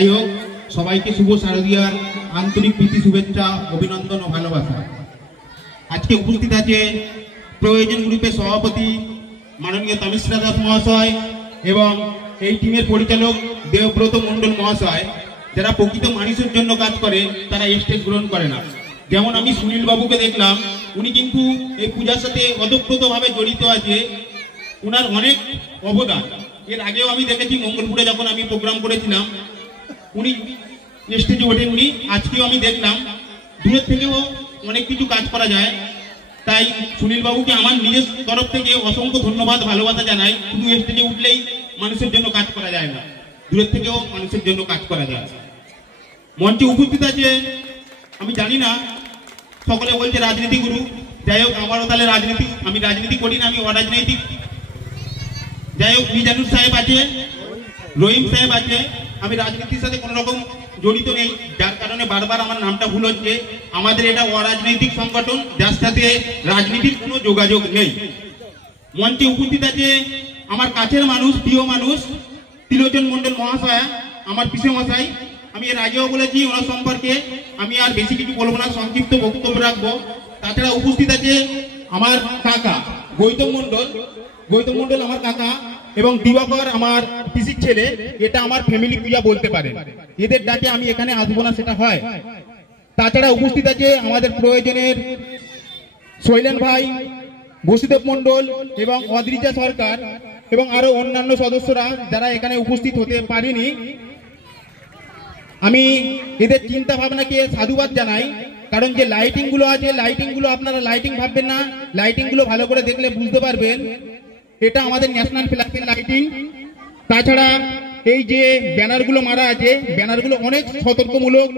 যাই হোক, সবাইকে শুভ শারদীয়ার আন্তরিক প্রীতি শুভেচ্ছা, অভিনন্দন ও ভালোবাসা। আজকে উপস্থিত আছে প্রয়োজন গ্রুপের সভাপতি মাননীয় তামিশ্রা দাস মহাশয় এবং এই টিমের পরিচালক দেবব্রত মণ্ডল মহাশয়, যারা প্রকৃত মানুষের জন্য কাজ করে তারা স্টেজ গ্রহণ করে না। যেমন আমি সুনীল বাবুকে দেখলাম, উনি কিন্তু এই পূজার সাথে ওতপ্রোতভাবে জড়িত আছে, ওনার অনেক অবদান। এর আগেও আমি দেখেছি মঙ্গলপুরে যখন আমি প্রোগ্রাম করেছিলাম উনি স্টেজে ওঠেননি, আজকেও আমি দেখলাম। দূরের থেকেও অনেক কিছু কাজ করা যায়, তাই সুনীল বাবুকে আমার নিজের তরফ থেকে অসংখ্য ধন্যবাদ, ভালোবাসা জানাই। শুধু স্টেজে উঠলেই মানুষের জন্য কাজ করা যায় না, দূরের থেকেও মানুষের জন্য কাজ করা যায়। মঞ্চে উপস্থিত আছে, আমি জানি না, সকলে বলছে রাজনীতি গুরু। যাই হোক, আমারও তাহলে রাজনীতি, আমি রাজনীতি করি না, আমি অরাজনৈতিক। যাই হোক, মিজানুর সাহেব আছে, রহিম সাহেব আছে। আমি রাজনীতির সাথে কোনো রকম জড়িত নেই, যার কারণে বারবার আমার নামটা ভুল হচ্ছে। আমাদের এটা অরাজনৈতিক সংগঠন, যার সাথে রাজনীতির কোনো যোগাযোগ নেই। মঞ্চে উপস্থিত আছে আমার কাছের মানুষ, প্রিয় মানুষ, ত্রিলোচন মণ্ডল মহাশয়, আমার পিসে মশাই। আমি এর আগেও বলেছি ওনার সম্পর্কে, আমি আর বেশি কিছু বলবো না, সংক্ষিপ্ত বক্তব্য রাখবো। তাছাড়া উপস্থিত আছে আমার কাকা গৌতম মণ্ডল। গৌতম মণ্ডল আমার কাকা এবং দিবাকর আমার পিসির ছেলে। এটা আমার ফ্যামিলি পূজা বলতে পারেন, এদের ডাকে আমি এখানে আসবো না সেটা হয়। তাছাড়া উপস্থিত আছে আমাদের প্রয়োজনের শৈলেন ভাই, বসুদেব মণ্ডল এবং অদ্রিজা সরকার এবং আরো অন্যান্য সদস্যরা যারা এখানে উপস্থিত হতে পারেনি। আমি এদের চিন্তা ভাবনাকে সাধুবাদ জানাই, কারণ যে লাইটিং গুলো আছে, লাইটিং গুলো আপনারা লাইটিং ভাববেন না, লাইটিং গুলো ভালো করে দেখলে বুঝতে পারবেন এটা আমাদের ন্যাশনাল ফ্ল্যাগের লাইটিং। তাছাড়া এই যে ব্যানার গুলো মারা আছে, ব্যানার গুলো অনেক সতর্কমূলক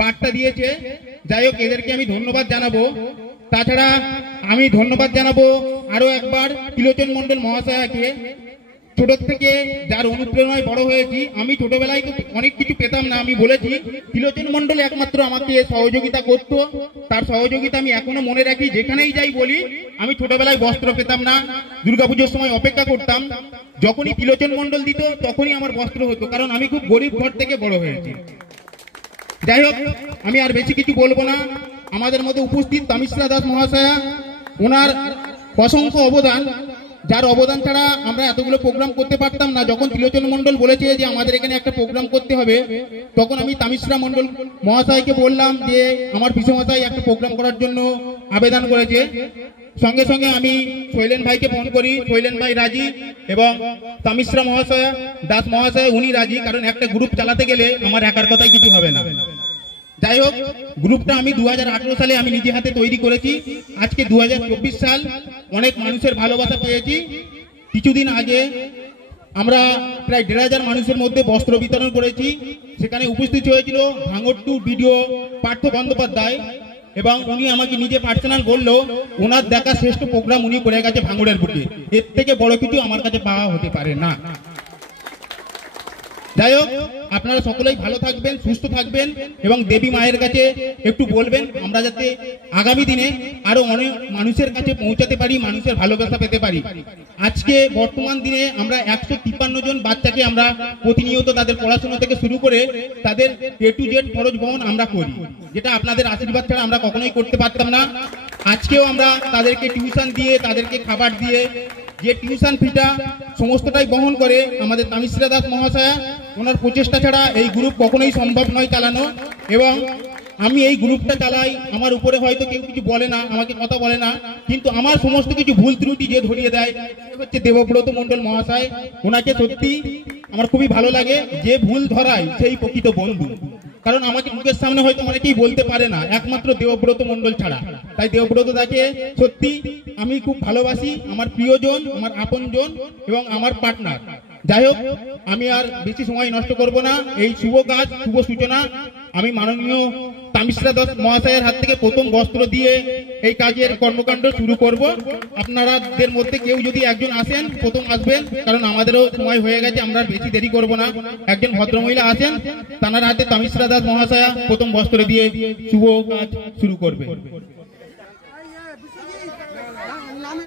বার্তা দিয়েছে। যাই হোক, এদেরকে আমি ধন্যবাদ জানাবো। তাছাড়া আমি ধন্যবাদ জানাবো আরো একবার ত্রিলোচন মণ্ডল মহাশয়কে, ছোট থেকে যার অনুপ্রেরণায় বড় হয়েছি। আমি ছোটবেলায় তো অনেক কিছু পেতাম না, আমি বলেছি ত্রিলোচন মণ্ডল একমাত্র আমাকে সহযোগিতা করত, তার সহযোগিতা আমি এখনো মনে রাখি। যেখানেই যাই বলি, আমি ছোটবেলায় বস্ত্র পেতাম না, দুর্গাপুজোর সময় অপেক্ষা করতাম, যখনই ত্রিলোচন মণ্ডল দিত তখনই আমার বস্ত্র হতো, কারণ আমি খুব গরিব ঘর থেকে বড় হয়েছি। যাই হোক, আমি আর বেশি কিছু বলবো না। আমাদের মধ্যে উপস্থিত তামিশ্রা দাস মহাশয়া, ওনার অসংখ্য অবদান, যার অবদান ছাড়া আমরা এতগুলো প্রোগ্রাম করতে পারতাম না। যখন ত্রিলোচন মণ্ডল বলেছে যে আমাদের এখানে একটা প্রোগ্রাম করতে হবে, তখন আমি তামিশ্রা মণ্ডল মহাশয়কে বললাম যে আমার পিসে মশাই একটা প্রোগ্রাম করার জন্য আবেদন করেছে। সঙ্গে সঙ্গে আমি শৈলেন ভাইকে ফোন করি, শৈলেন ভাই রাজি এবং তামিশ্রা মহাশয় দাস মহাশয় উনি রাজি, কারণ একটা গ্রুপ চালাতে গেলে আমার একার কথায় কিছু হবে না। যাই হোক, গ্রুপটা আমি 2018 সালে আমি নিজে হাতে তৈরি করেছি। আজকে 2024 সাল, অনেক মানুষের ভালোবাসা পেয়েছি। কিছুদিন আগে আমরা প্রায় 1,500 মানুষের মধ্যে বস্ত্র বিতরণ করেছি। সেখানে উপস্থিত হয়েছিল ভাঙড় টু ভিডিও পার্থ বন্দ্যোপাধ্যায়, এবং উনি আমাকে নিজে পার্সোনাল বললো ওনার দেখা শ্রেষ্ঠ প্রোগ্রাম উনি করে গেছে ভাঙড়ের বুকে, এর থেকে বড় কিছু আমার কাছে পাওয়া হতে পারে না। যাই হোক, আপনারা সকলেই ভালো থাকবেন, সুস্থ থাকবেন এবং দেবী মায়ের কাছে একটু বলবেন আমরা যাতে আগামী দিনে আরো অনেক মানুষের কাছে পৌঁছাতে পারি, মানুষের ভালোবাসা পেতে পারি। আজকে বর্তমান দিনে আমরা 153 জন বাচ্চাকে আমরা প্রতিনিয়ত তাদের পড়াশোনা থেকে শুরু করে তাদের A to Z খরচ বহন আমরা করি, যেটা আপনাদের আশীর্বাদ ছাড়া আমরা কখনোই করতে পারতাম না। আজকেও আমরা তাদেরকে টিউশন দিয়ে, তাদেরকে খাবার দিয়ে, যে টিউশন ফিটা সমস্তটাই বহন করে আমাদের তামিশ্রা দাস মহাশয়া। ওনার প্রচেষ্টা ছাড়া এই গ্রুপ কখনোই সম্ভব নয় চালানো, এবং আমি এই গ্রুপটা চালাই। আমার উপরে হয়তো কেউ কিছু বলে না, আমাকে কথা বলে না, কিন্তু আমার সমস্ত কিছু ভুল ত্রুটি যে ধরিয়ে দেয় হচ্ছে দেবব্রত মণ্ডল মহাশয়। ওনাকে সত্যি আমার খুবই ভালো লাগে, যে ভুল ধরায় সেই প্রকৃত বন্ধু। কারণ আমাকে মুখের সামনে হয়তো অনেকেই বলতে পারে না, একমাত্র দেবব্রত মণ্ডল ছাড়া। তাই দেবব্রত দাকে সত্যি আমি খুব ভালোবাসি, আমার প্রিয়জন, আমার আপনজন এবং আমার পার্টনার। যাই হোক, আমি আর বেশি সময় নষ্ট করব না। এই শুভ কাজ, শুভ সূচনা আমি মাননীয় তামিশ্রা দাস মহাশয়ের হাত থেকে প্রথম বস্ত্র দিয়ে এই কাজের কর্মকাণ্ড শুরু করব। আপনাদের মধ্যে কেউ যদি একজন আসেন, প্রথম আসবেন, কারণ আমাদেরও সময় হয়ে গেছে, আমরা বেশি দেরি করব না। একজন ভদ্রমহিলা আসেন, তার হাতে তামিশ্রা দাস মহাশয়া প্রথম বস্ত্র দিয়ে শুভ কাজ শুরু করবে।